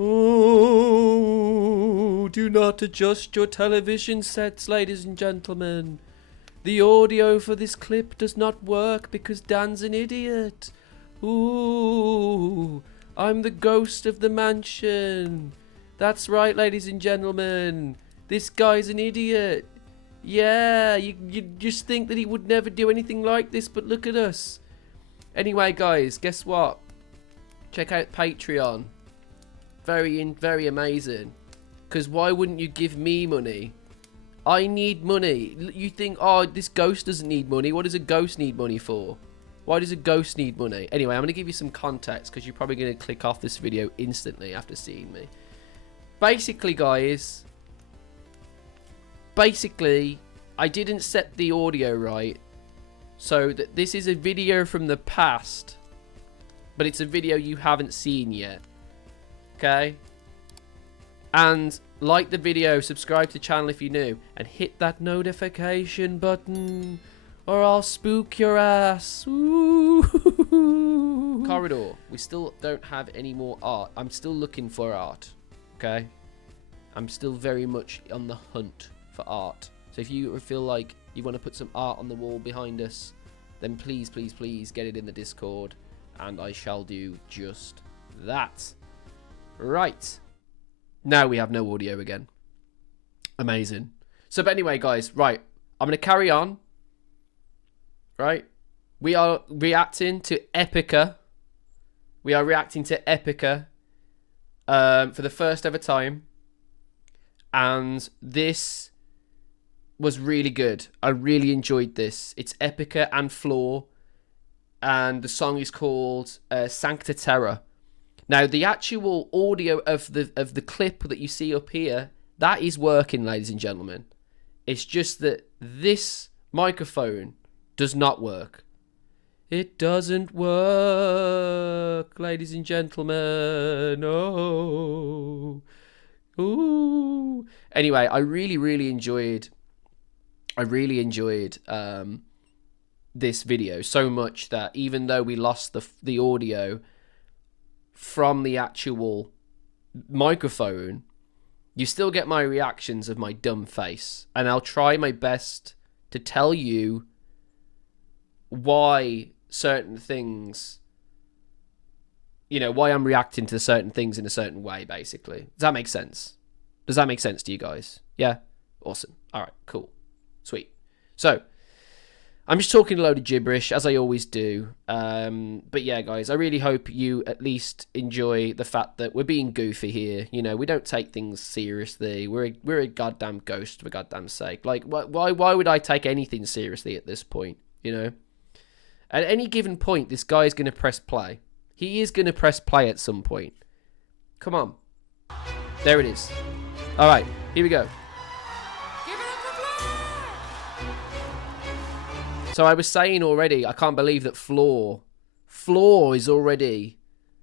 Oh, do not adjust your television sets, ladies and gentlemen. The audio for this clip does not work because Dan's an idiot. Ooh, I'm the ghost of the mansion. That's right, ladies and gentlemen. This guy's an idiot. Yeah, you just think that he would never do anything like this, but look at us. Anyway, guys, guess what? Check out Patreon. Very amazing. Because why wouldn't you give me money? I need money. You think, oh, this ghost doesn't need money. What does a ghost need money for? Why does a ghost need money? Anyway, I'm going to give you some context because you're probably going to click off this video instantly after seeing me. Basically, guys, I didn't set the audio right. So that this is a video from the past, but it's a video you haven't seen yet. Okay? And like the video, subscribe to the channel if you're new, and hit that notification button, or I'll spook your ass. Ooh. Corridor. We still don't have any more art. I'm still looking for art. Okay? I'm still very much on the hunt for art. So if you feel like you want to put some art on the wall behind us, then please get it in the Discord, and I shall do just that. Right. Now we have no audio again. Amazing. So, but anyway, guys, right. I'm going to carry on. Right. We are reacting to Epica. We are reacting to Epica for the first ever time. And this was really good. I really enjoyed this. It's Epica and Floor, and the song is called Sancta Terra. Now, the actual audio of the clip that you see up here, that is working, ladies and gentlemen. It's just that this microphone does not work. It doesn't work, ladies and gentlemen. Oh. Ooh. Anyway, I really enjoyed this video so much that even though we lost the audio from the actual microphone, you still get my reactions of my dumb face, and I'll try my best to tell you why certain things, you know, why I'm reacting to certain things in a certain way, basically. Does that make sense? Does that make sense to you guys? Yeah? Awesome. All right, cool. Sweet. So, I'm just talking a load of gibberish, as I always do. But yeah, guys, I really hope you at least enjoy the fact that we're being goofy here. You know, we don't take things seriously. We're a goddamn ghost, for goddamn sake. Like, why would I take anything seriously at this point, you know? At any given point, this guy's going to press play. He is going to press play at some point. Come on. There it is. All right, here we go. So I was saying already, I can't believe that Floor is already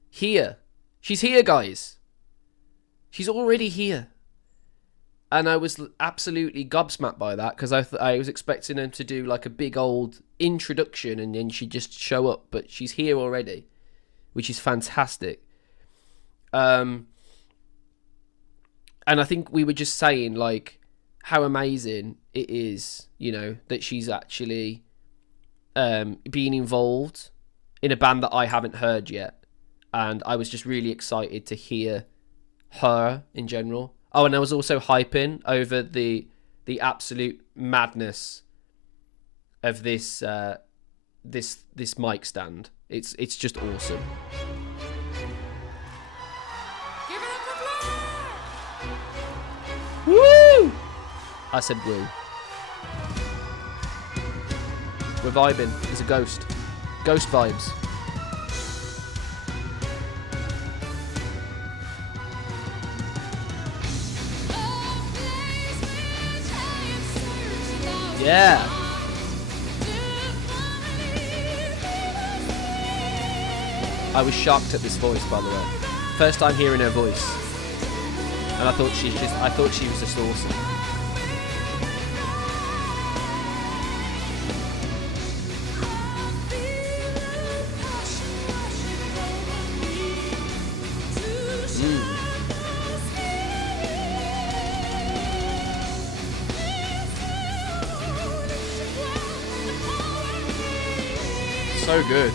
here. She's here, guys. She's already here. And I was absolutely gobsmacked by that, because I was expecting them to do like a big old introduction and then she'd just show up. But she's here already, which is fantastic. And I think we were just saying, like, how amazing it is, you know, that she's actually being involved in a band that I haven't heard yet. And I was just really excited to hear her in general. Oh, and I was also hyping over the absolute madness of this this mic stand. It's just awesome. Woo! I said woo. We're vibing. It's a ghost. Ghost vibes. Yeah. I was shocked at this voice, by the way. First time hearing her voice. And I thought she was just awesome. so good.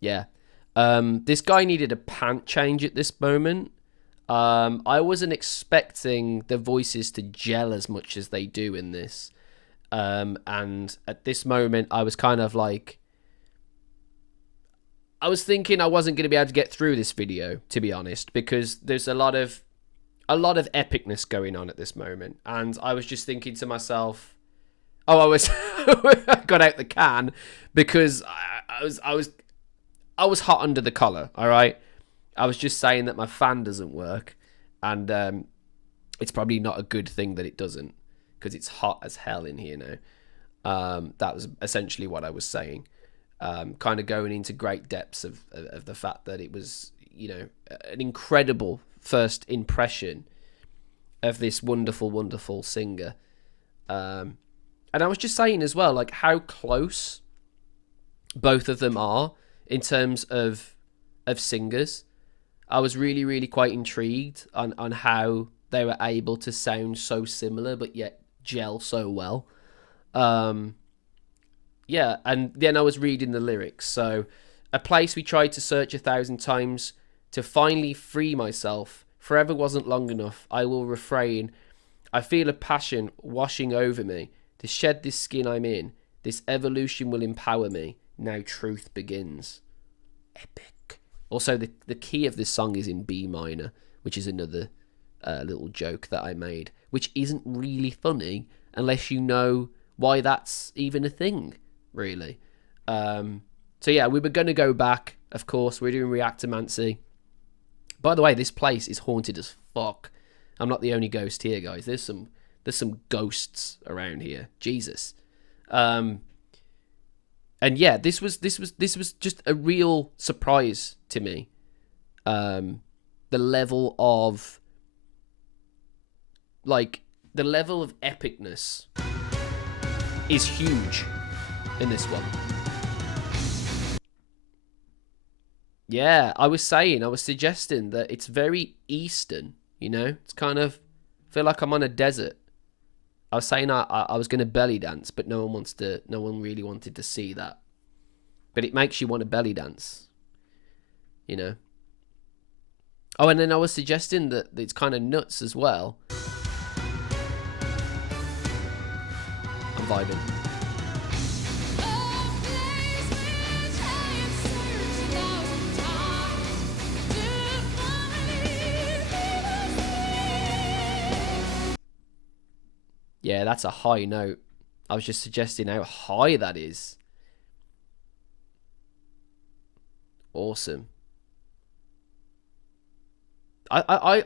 Yeah. This guy needed a pant change at this moment. I wasn't expecting the voices to gel as much as they do in this. And at this moment, I was kind of like... I was thinking I wasn't going to be able to get through this video, to be honest, because there's a lot of epicness going on at this moment. And I was just thinking to myself... Oh, I was... I got out the can because I was hot under the collar, all right? I was just saying that my fan doesn't work, and it's probably not a good thing that it doesn't, because it's hot as hell in here now. That was essentially what I was saying. Kind of going into great depths of the fact that it was, you know, an incredible first impression of this wonderful, wonderful singer. And I was just saying as well, like, how close both of them are in terms of singers. I was really, really quite intrigued on how they were able to sound so similar but yet gel so well. Yeah, and then I was reading the lyrics. So, a place we tried to search 1,000 times to finally free myself. Forever wasn't long enough. I will refrain. I feel a passion washing over me. To shed this skin I'm in. This evolution will empower me. Now truth begins. Epic. Also, the key of this song is in B minor, which is another little joke that I made, which isn't really funny unless you know why that's even a thing, really. So yeah, we were going to go back, of course. We're doing Reactomancy. By the way, this place is haunted as fuck. I'm not the only ghost here, guys. There's some ghosts around here. Jesus. And yeah, this was just a real surprise to me. The level of epicness is huge in this one. Yeah, I was suggesting that it's very Eastern, you know? It's kind of, I feel like I'm on a desert. I was saying I was going to belly dance, but no one really wanted to see that. But it makes you want to belly dance, you know? Oh, and then I was suggesting that it's kind of nuts as well. I'm vibing. Yeah, that's a high note. I was just suggesting how high that is. Awesome. I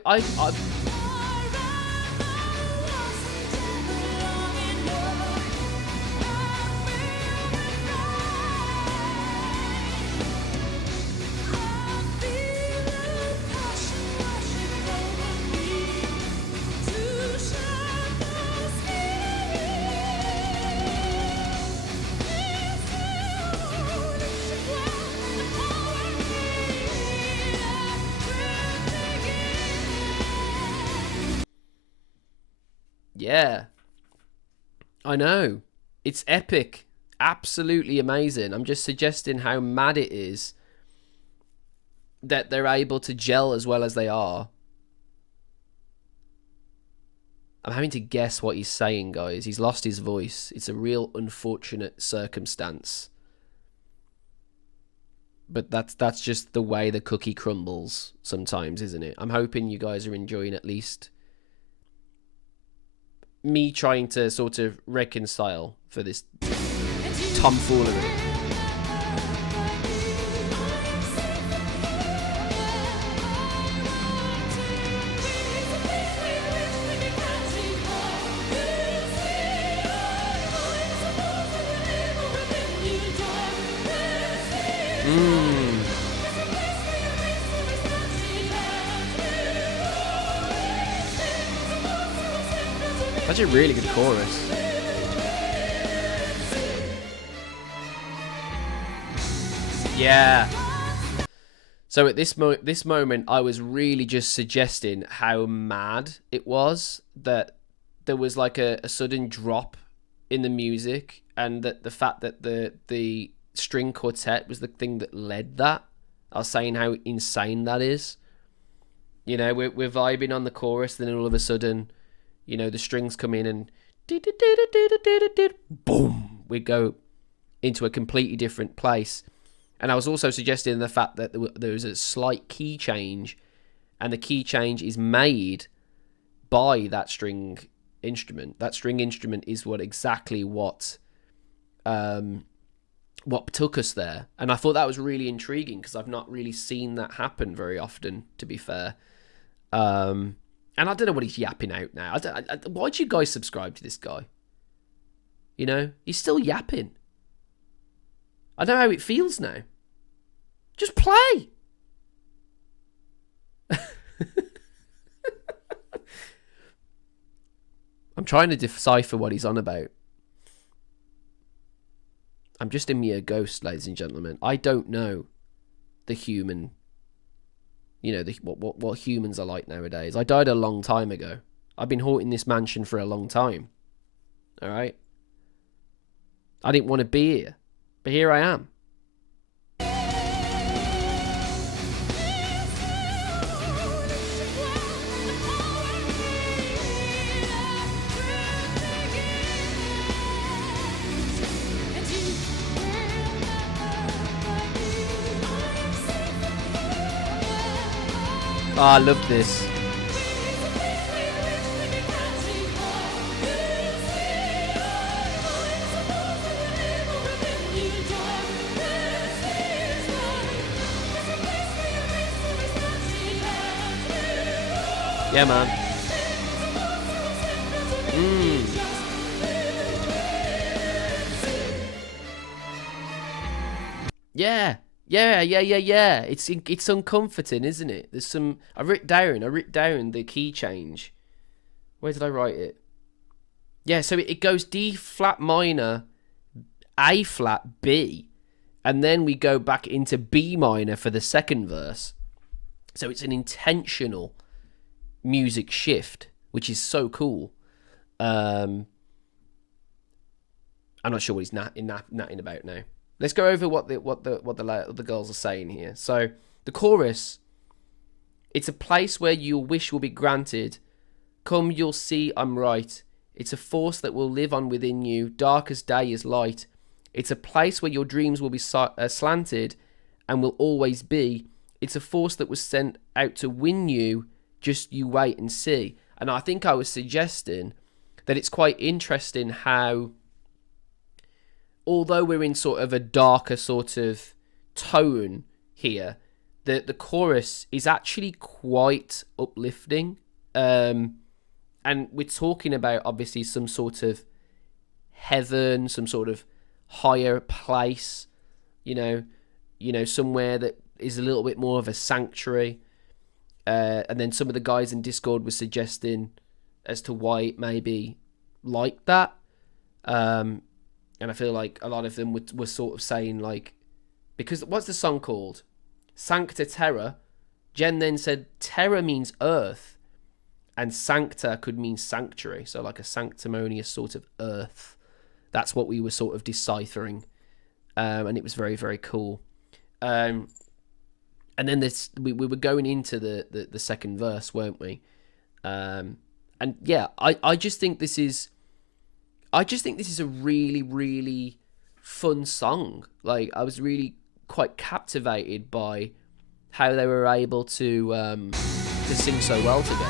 Yeah, I know. It's epic. Absolutely amazing. I'm just suggesting how mad it is that they're able to gel as well as they are. I'm having to guess what he's saying, guys. He's lost his voice. It's a real unfortunate circumstance. But that's just the way the cookie crumbles sometimes, isn't it? I'm hoping you guys are enjoying at least me trying to sort of reconcile for this tomfoolery. That's a really good chorus. Yeah. So at this moment, I was really just suggesting how mad it was that there was like a sudden drop in the music, and that the fact that the string quartet was the thing that led that. I was saying how insane that is. You know, we're vibing on the chorus, then all of a sudden, you know, the strings come in and boom, we go into a completely different place. And I was also suggesting the fact that there was a slight key change, and the key change is made by that string instrument. That string instrument is what took us there. And I thought that was really intriguing, because I've not really seen that happen very often, to be fair. And I don't know what he's yapping out now. Why do you guys subscribe to this guy? You know, he's still yapping. I don't know how it feels now. Just play. I'm trying to decipher what he's on about. I'm just a mere ghost, ladies and gentlemen. I don't know the human, you know, what humans are like nowadays. I died a long time ago. I've been haunting this mansion for a long time. All right? I didn't want to be here, but here I am. Oh, I love this. Yeah, man. Yeah. Yeah. It's uncomforting, isn't it? There's some. I wrote down the key change. Where did I write it? Yeah, so it goes D flat minor, A flat, B, and then we go back into B minor for the second verse. So it's an intentional music shift, which is so cool. I'm not sure what he's natting about now. Let's go over what the girls are saying here. So the chorus: it's a place where your wish will be granted. Come, you'll see I'm right. It's a force that will live on within you. Dark as day is light. It's a place where your dreams will be slanted and will always be. It's a force that was sent out to win you. Just you wait and see. And I think I was suggesting that it's quite interesting how, although we're in sort of a darker sort of tone here, the chorus is actually quite uplifting. And we're talking about, obviously, some sort of heaven, some sort of higher place, you know, somewhere that is a little bit more of a sanctuary. And then some of the guys in Discord were suggesting as to why it may be like that. And I feel like a lot of them were sort of saying, like, because what's the song called? Sancta Terra. Jen then said Terra means earth, and Sancta could mean sanctuary. So like a sanctimonious sort of earth. That's what we were sort of deciphering. And it was very, very cool. And then we were going into the second verse, weren't we? And yeah, I just think this is a really, really fun song. Like, I was really quite captivated by how they were able to sing so well together.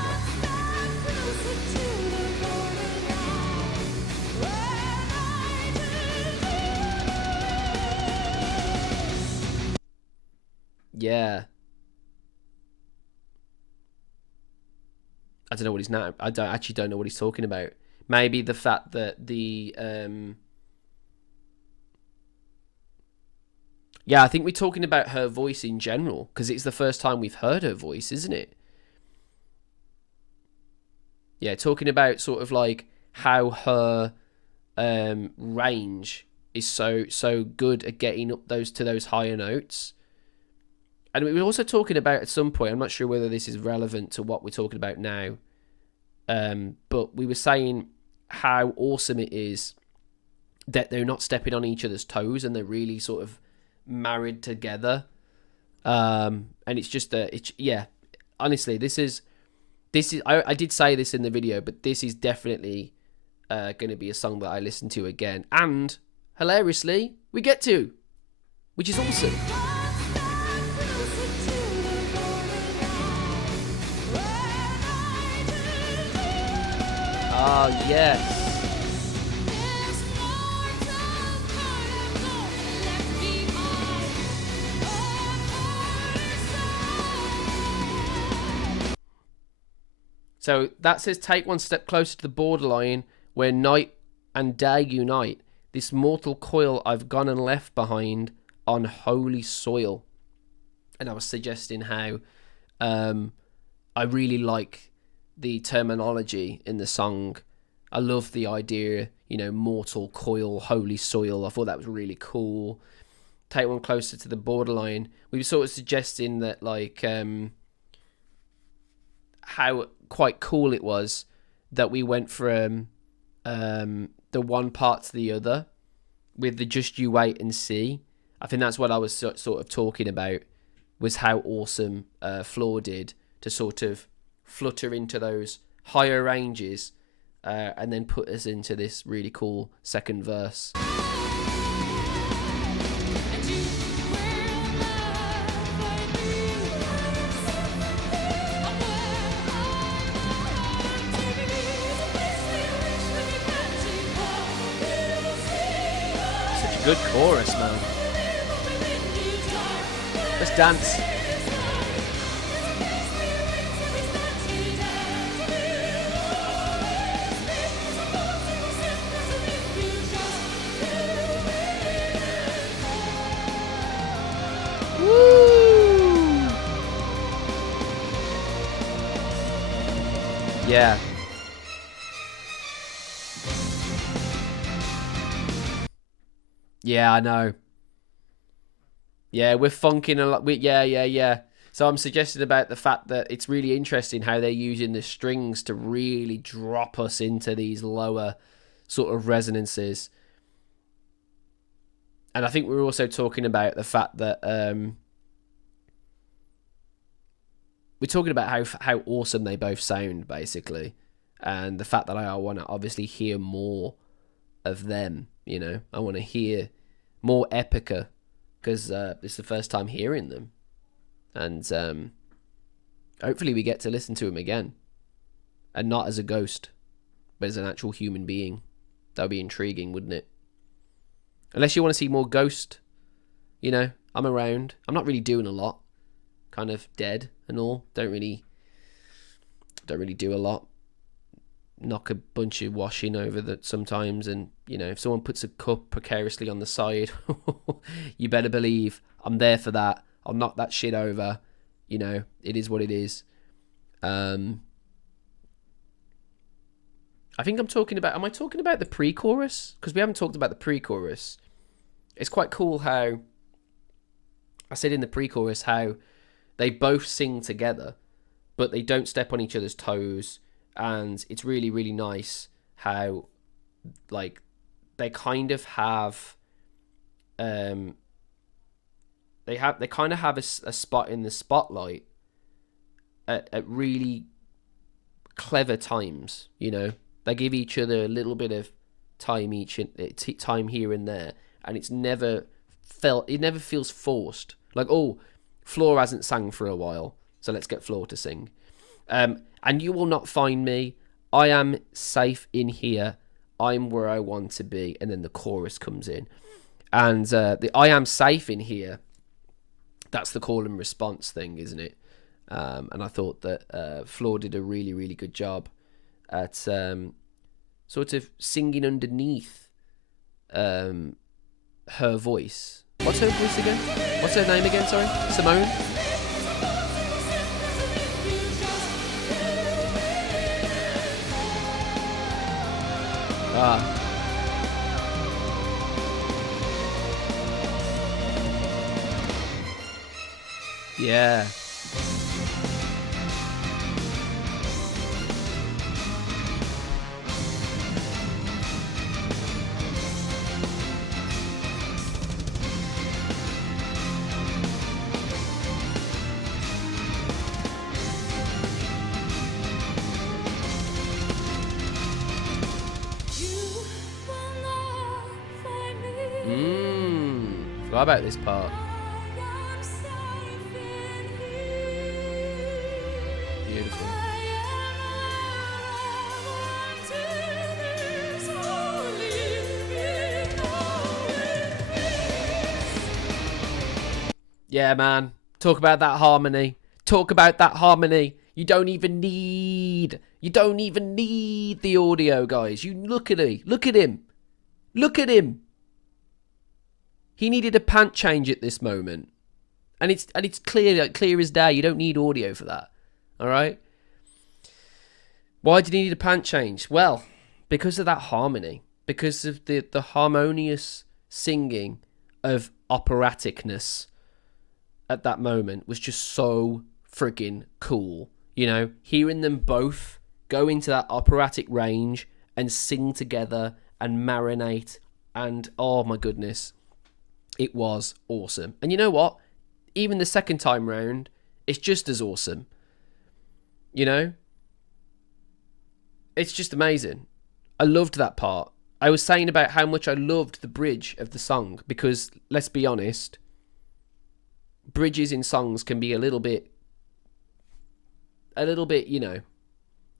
Yeah. I don't know what he's now. I don't know what he's talking about. Maybe the fact that yeah, I think we're talking about her voice in general, because it's the first time we've heard her voice, isn't it? Yeah, talking about sort of like how her range is so good at getting up to those higher notes. And we were also talking about at some point, I'm not sure whether this is relevant to what we're talking about now, but we were saying how awesome it is that they're not stepping on each other's toes and they're really sort of married together. And it's just yeah. Honestly, this is I did say this in the video, but this is definitely going to be a song that I listen to again, and hilariously we get to, which is awesome. Oh yes. So that says, take one step closer to the borderline where night and day unite. This mortal coil I've gone and left behind on holy soil. And I was suggesting how I really like the terminology in the song. I love the idea, you know, mortal coil, holy soil. I thought that was really cool. Take one closer to the borderline. We were sort of suggesting that, like, how quite cool it was that we went from the one part to the other with the just you wait and see. I think that's what I was sort of talking about, was how awesome Floor did to sort of flutter into those higher ranges and then put us into this really cool second verse. Good chorus, man. Let's dance. Woo! Yeah. Yeah, I know. Yeah, we're funking a lot. Yeah. So I'm suggesting about the fact that it's really interesting how they're using the strings to really drop us into these lower sort of resonances. And I think we're also talking about the fact that we're talking about how awesome they both sound, basically. And the fact that I want to obviously hear more of them, you know. I want to hear more Epica, because it's the first time hearing them. And hopefully we get to listen to them again. And not as a ghost, but as an actual human being. That would be intriguing, wouldn't it? Unless you want to see more Ghost, you know, I'm around. I'm not really doing a lot. Kind of dead and all. Don't really do a lot. Knock a bunch of washing over that sometimes, and you know, if someone puts a cup precariously on the side, you better believe I'm there for that. I'll knock that shit over. You know, it is what it is. I think am I talking about the pre-chorus? Because we haven't talked about the pre-chorus. It's quite cool how I said in the pre-chorus how they both sing together, but they don't step on each other's toes. And it's really, really nice how, like, they kind of have, they kind of have a spot in the spotlight at really clever times. You know, they give each other a little bit of time time here and there, and it never feels forced. Like, oh, Floor hasn't sang for a while, so let's get Floor to sing. And you will not find me. I am safe in here. I'm where I want to be. And then the chorus comes in. And the I am safe in here, that's the call and response thing, isn't it? And I thought that Floor did a really, really good job at sort of singing underneath her voice. What's her voice again? What's her name again, sorry? Simone? Yeah. Forgot about this part. Beautiful. Yeah, man. Talk about that harmony. Talk about that harmony. You don't even need the audio, guys. You look at him. Look at him. Look at him. He needed a pant change at this moment. And it's clear, like, clear as day. You don't need audio for that. All right? Why did he need a pant change? Well, because of that harmony. Because of the harmonious singing of operaticness at that moment was just so friggin' cool. You know, hearing them both go into that operatic range and sing together and marinate, and oh my goodness, it was awesome. And you know what? Even the second time round, it's just as awesome. You know? It's just amazing. I loved that part. I was saying about how much I loved the bridge of the song because, let's be honest, bridges in songs can be a little bit, you know,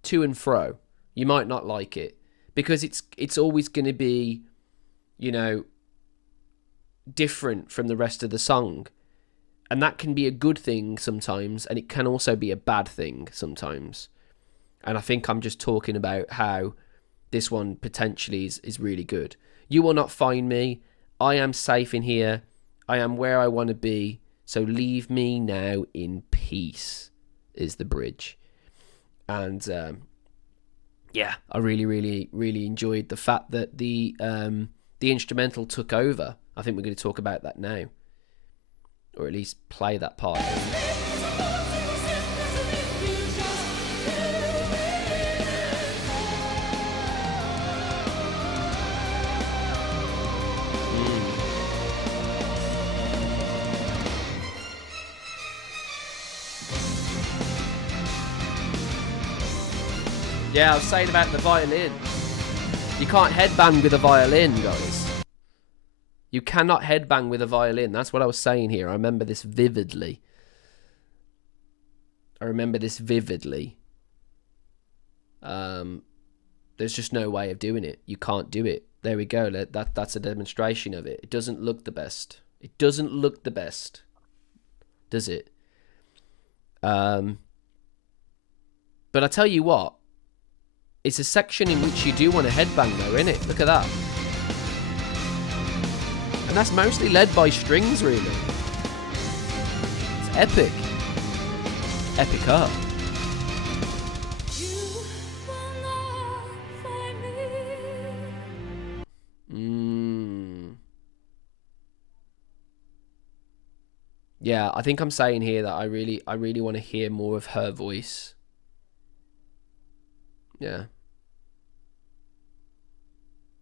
to and fro. You might not like it because it's always going to be, you know, different from the rest of the song. And that can be a good thing sometimes, and it can also be a bad thing sometimes. And I think I'm just talking about how this one potentially is really good. You will not find me. I am safe in here. I am where I want to be. So leave me now in peace is the bridge. And yeah, I really, really, really enjoyed the fact that the instrumental took over. I think we're going to talk about that now. Or at least play that part. Yeah, I was saying about the violin. You can't headbang with a violin, guys. You cannot headbang with a violin. That's what I was saying here. I remember this vividly. There's just no way of doing it. You can't do it. There we go. That's a demonstration of it. It doesn't look the best. It doesn't look the best. Does it? But I tell you what. It's a section in which you do want to headbang though, isn't it? Look at that. And that's mostly led by strings, really. It's epic. Epica. Yeah, I think I'm saying here that I really want to hear more of her voice. Yeah.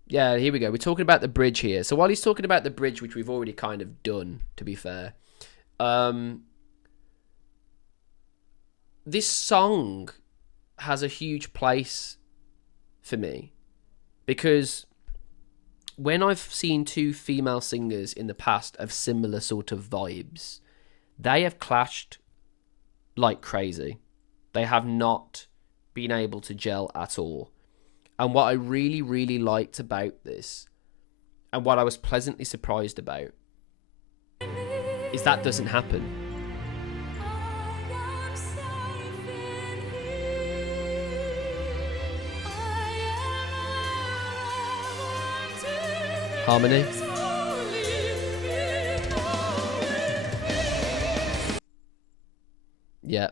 Yeah, here we go. We're talking about the bridge here. So while he's talking about the bridge, which we've already kind of done, to be fair, this song has a huge place for me because when I've seen two female singers in the past of similar sort of vibes, they have clashed like crazy. They have not been able to gel at all. And what I really, really liked about this, and what I was pleasantly surprised about, is that doesn't happen. Harmony. Yeah.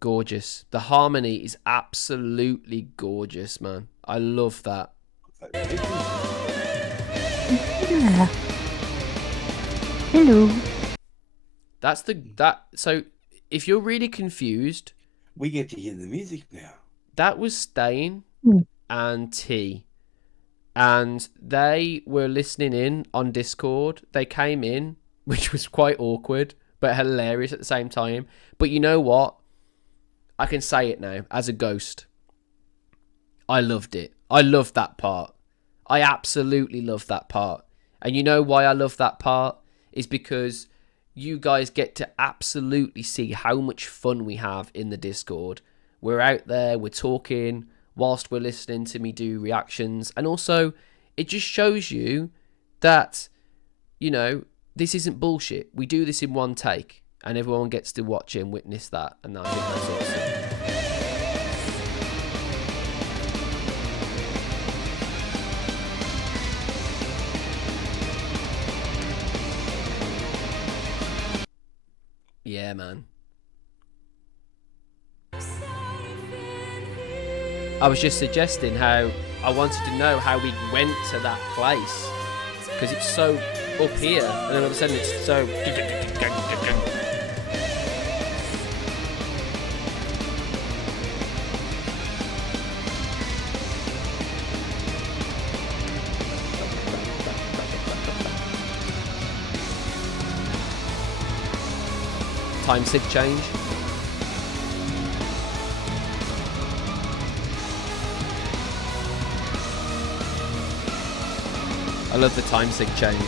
Gorgeous. The harmony is absolutely gorgeous, man. I love that. Yeah. Hello. So if you're really confused, we get to hear the music now. That was Stain and T. And they were listening in on Discord. They came in, which was quite awkward, but hilarious at the same time. But you know what? I can say it now, as a ghost. I loved it. I loved that part. I absolutely love that part. And you know why I love that part? Is because you guys get to absolutely see how much fun we have in the Discord. We're out there, we're talking whilst we're listening to me do reactions. And also, it just shows you that, you know, this isn't bullshit. We do this in one take. And everyone gets to watch it and witness that. And I think that's awesome. Yeah, man. I was just suggesting how I wanted to know how we went to that place. Because it's so up here. And then all of a sudden it's so... time sig change. I love the time sig change.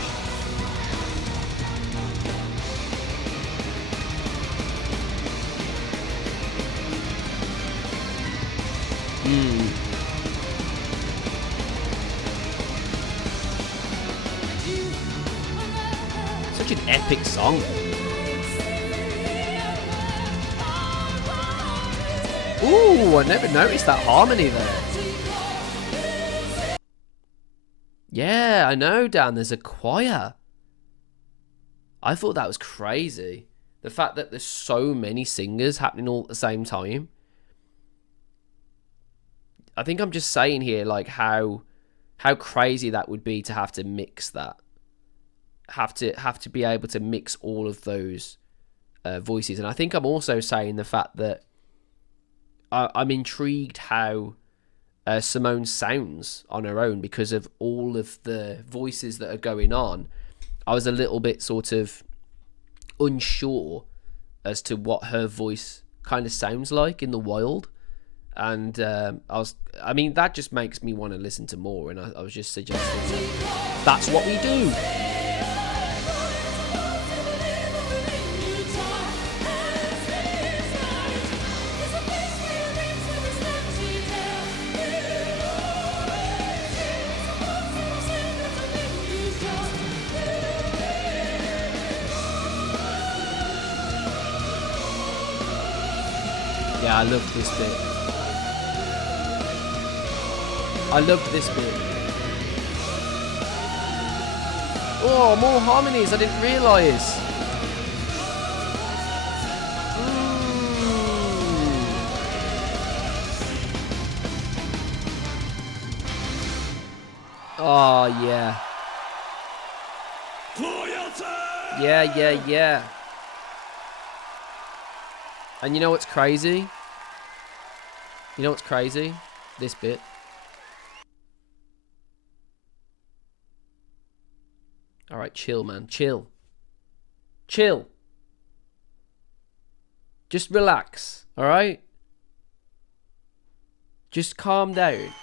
Such an epic song. Ooh, I never noticed that harmony there. Yeah, I know, Dan, there's a choir. I thought that was crazy. The fact that there's so many singers happening all at the same time. I think I'm just saying here, like, how crazy that would be to have to mix that. Have to be able to mix all of those voices. And I think I'm also saying the fact that I'm intrigued how Simone sounds on her own because of all of the voices that are going on. I was a little bit sort of unsure as to what her voice kind of sounds like in the wild. And I mean, that just makes me want to listen to more. And I was just suggesting that's what we do. Yeah, I love this bit. I love this bit. Oh, more harmonies, I didn't realise. Oh, yeah. Floor Jansen! Yeah. And you know what's crazy? You know what's crazy? This bit. Alright, chill, man. Chill. Chill. Just relax, alright? Just calm down.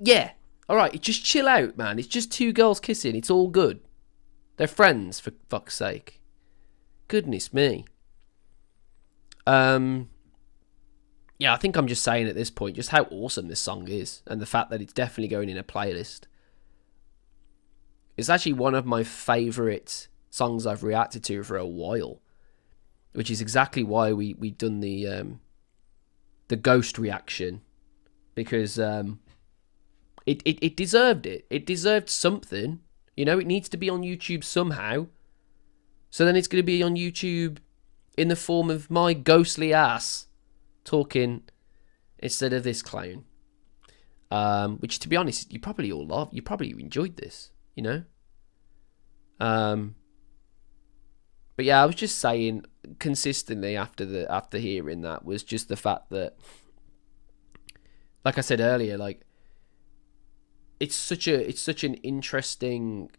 Yeah. Alright, just chill out, man. It's just two girls kissing. It's all good. They're friends, for fuck's sake. Goodness me. Yeah, I think I'm just saying at this point just how awesome this song is. And the fact that it's definitely going in a playlist. It's actually one of my favourite songs I've reacted to for a while. Which is exactly why we've done the ghost reaction. Because it deserved it. It deserved something. You know, it needs to be on YouTube somehow. So then it's going to be on YouTube in the form of my ghostly ass talking instead of this clown. Which, to be honest, you probably all love. You probably enjoyed this, you know? But yeah, I was just saying consistently after hearing that was just the fact that, like I said earlier, like, it's such an interesting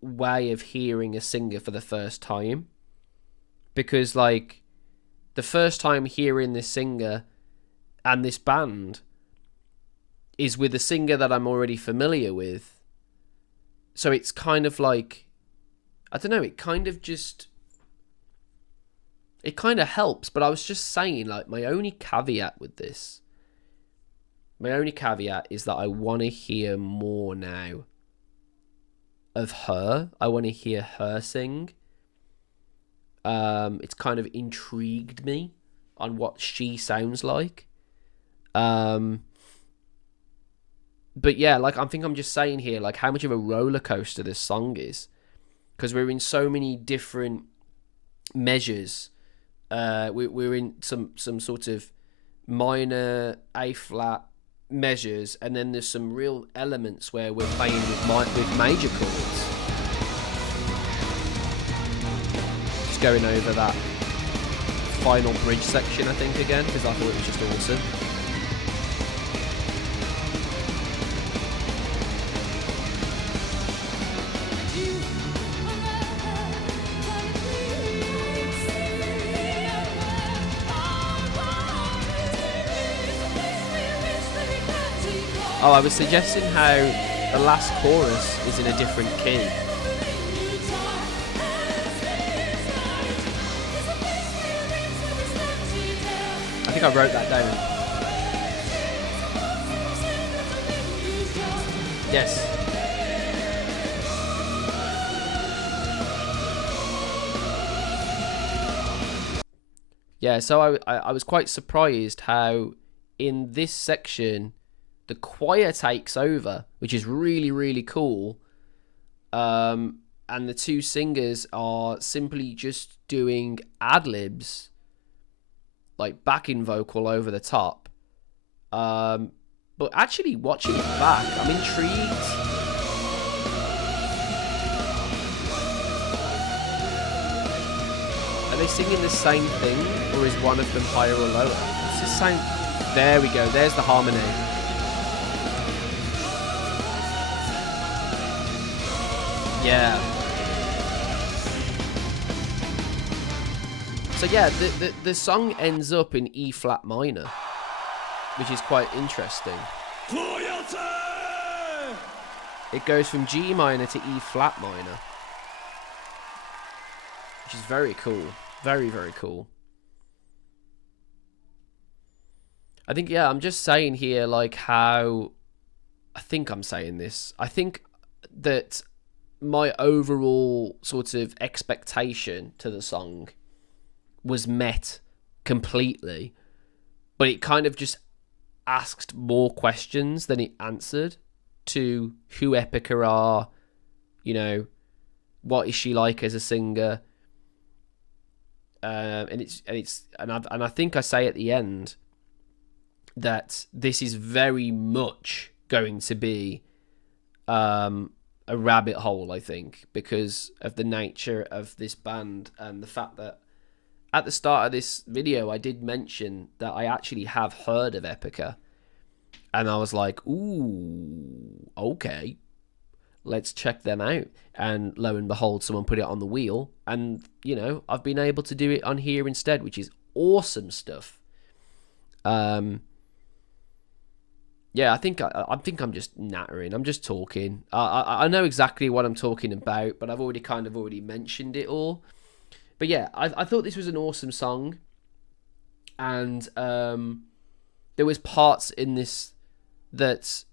way of hearing a singer for the first time, because like the first time hearing this singer, And this band is with a singer that I'm already familiar with. So it's kind of like, I don't know, it kind of helps. But I was just saying, like, my only caveat with this, is that I want to hear more now of her. I want to hear her sing. It's kind of intrigued me on what she sounds like. But yeah, like, I think I'm just saying here, like, how much of a roller coaster this song is, because we're in so many different measures. We're in some sort of minor A flat measures, and then there's some real elements where we're playing with major chords. Just going over that final bridge section, I think, again, because I thought it was just awesome. Oh, I was suggesting how the last chorus is in a different key. I think I wrote that down. Yes. Yeah, so I was quite surprised how in this section the choir takes over, which is really, really cool. And the two singers are simply just doing ad-libs, like backing vocal over the top. But actually watching it back, I'm intrigued. Are they singing the same thing, or is one of them higher or lower? It's the same. There we go. There's the harmony. Yeah. So yeah, the song ends up in E flat minor, which is quite interesting. Floor Jansen! It goes from G minor to E flat minor, which is very cool. Very, very cool. I think, yeah, I'm just saying here, like, how... I think I'm saying this. I think that my overall sort of expectation to the song was met completely, but it kind of just asked more questions than it answered to who Epica are, you know, what is she like as a singer, and I think I say at the end that this is very much going to be a rabbit hole, I think, because of the nature of this band and the fact that at the start of this video I did mention that I actually have heard of Epica, and I was like, ooh, okay, let's check them out. And lo and behold, someone put it on the wheel, and, you know, I've been able to do it on here instead, which is awesome stuff. Yeah, I think I'm just nattering. I'm just talking. I know exactly what I'm talking about, but I've already mentioned it all. But yeah, I thought this was an awesome song, and there was parts in this that,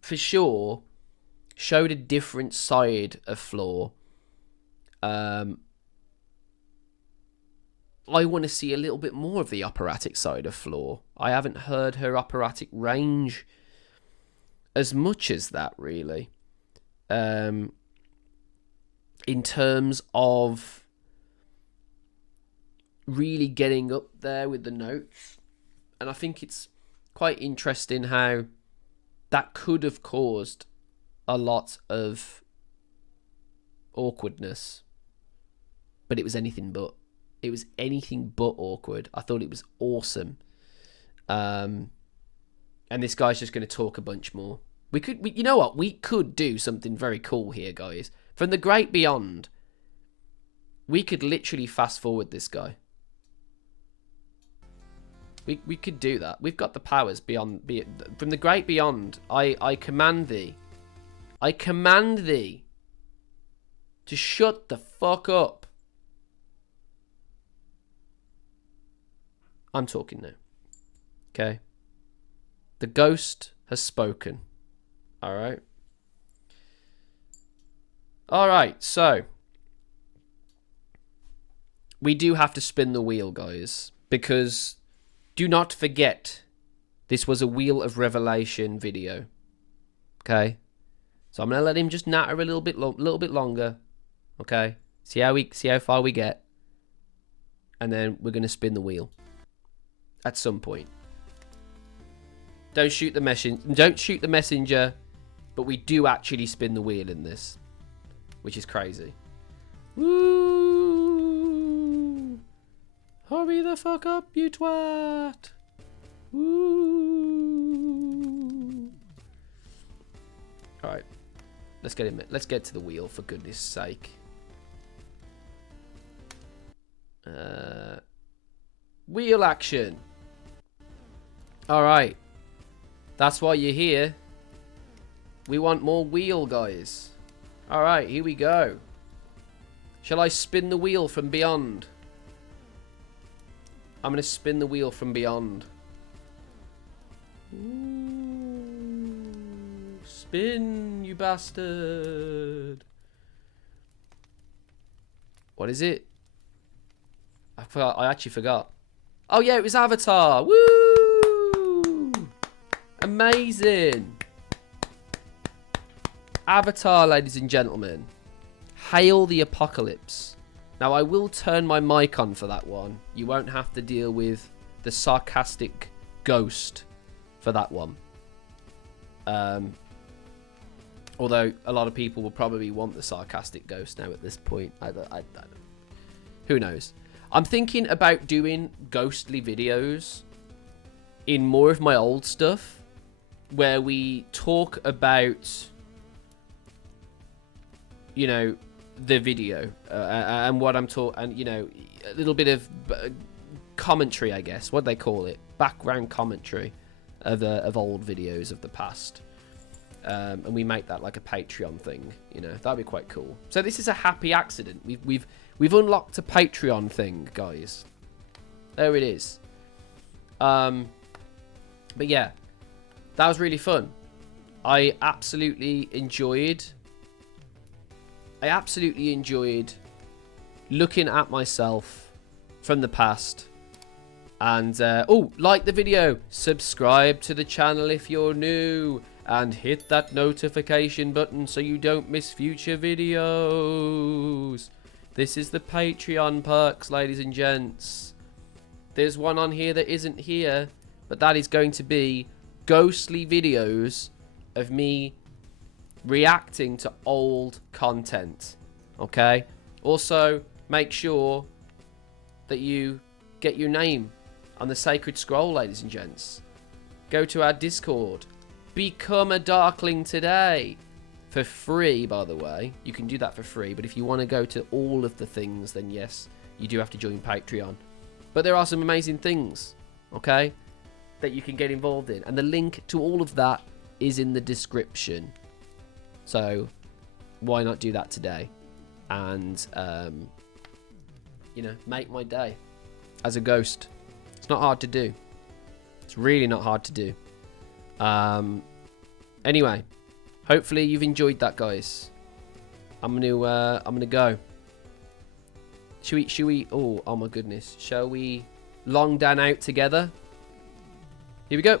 for sure, showed a different side of Floor. I want to see a little bit more of the operatic side of Floor. I haven't heard her operatic range as much as that, really. In terms of really getting up there with the notes. And I think it's quite interesting how that could have caused a lot of awkwardness. But it was anything but. It was anything but awkward. I thought it was awesome. And this guy's just going to talk a bunch more. You know what? We could do something very cool here, guys. From the great beyond, we could literally fast forward this guy. We could do that. We've got the powers from the great beyond. I command thee. I command thee to shut the fuck up. I'm talking now. Okay? The ghost has spoken. Alright? Alright, so. We do have to spin the wheel, guys. Because, do not forget, this was a Wheel of Revelation video. Okay? So I'm going to let him just natter a little bit longer. Okay? See how far we get. And then we're going to spin the wheel. At some point. Don't shoot the messenger, but we do actually spin the wheel in this, which is crazy. Woo! Hurry the fuck up, you twat! Woo! All right, let's get him. Let's get to the wheel, for goodness sake. Wheel action. All right. That's why you're here. We want more wheel, guys. Alright, here we go. Shall I spin the wheel from beyond? I'm going to spin the wheel from beyond. Ooh, spin, you bastard. What is it? I forgot. I actually forgot. Oh, yeah, it was Avatar. Woo! Amazing. Avatar, ladies and gentlemen. Hail the apocalypse. Now, I will turn my mic on for that one. You won't have to deal with the sarcastic ghost for that one. Although, a lot of people will probably want the sarcastic ghost now at this point. I don't. Who knows? I'm thinking about doing ghostly videos in more of my old stuff, where we talk about, you know, the video and what I'm talking, and, you know, a little bit of commentary, I guess, what they call it, background commentary of old videos of the past, and we make that like a Patreon thing, you know. That'd be quite cool. So this is a happy accident. We've unlocked a Patreon thing, guys. There it is. But yeah. That was really fun. I absolutely enjoyed looking at myself from the past. And, like the video, subscribe to the channel if you're new, and hit that notification button so you don't miss future videos. This is the Patreon perks, ladies and gents. There's one on here that isn't here, but that is going to be ghostly videos of me reacting to old content. Okay? Also, make sure that you get your name on the sacred scroll, ladies and gents. Go to our Discord. Become a Darkling today. For free, by the way. You can do that for free, but if you want to go to all of the things, then yes, you do have to join Patreon. But there are some amazing things, okay, that you can get involved in, and the link to all of that is in the description. So why not do that today and you know, make my day as a ghost. It's not hard to do. It's really not hard to do. Anyway, hopefully you've enjoyed that, guys. I'm gonna go. Should we oh my goodness, shall we long down out together? Here we go.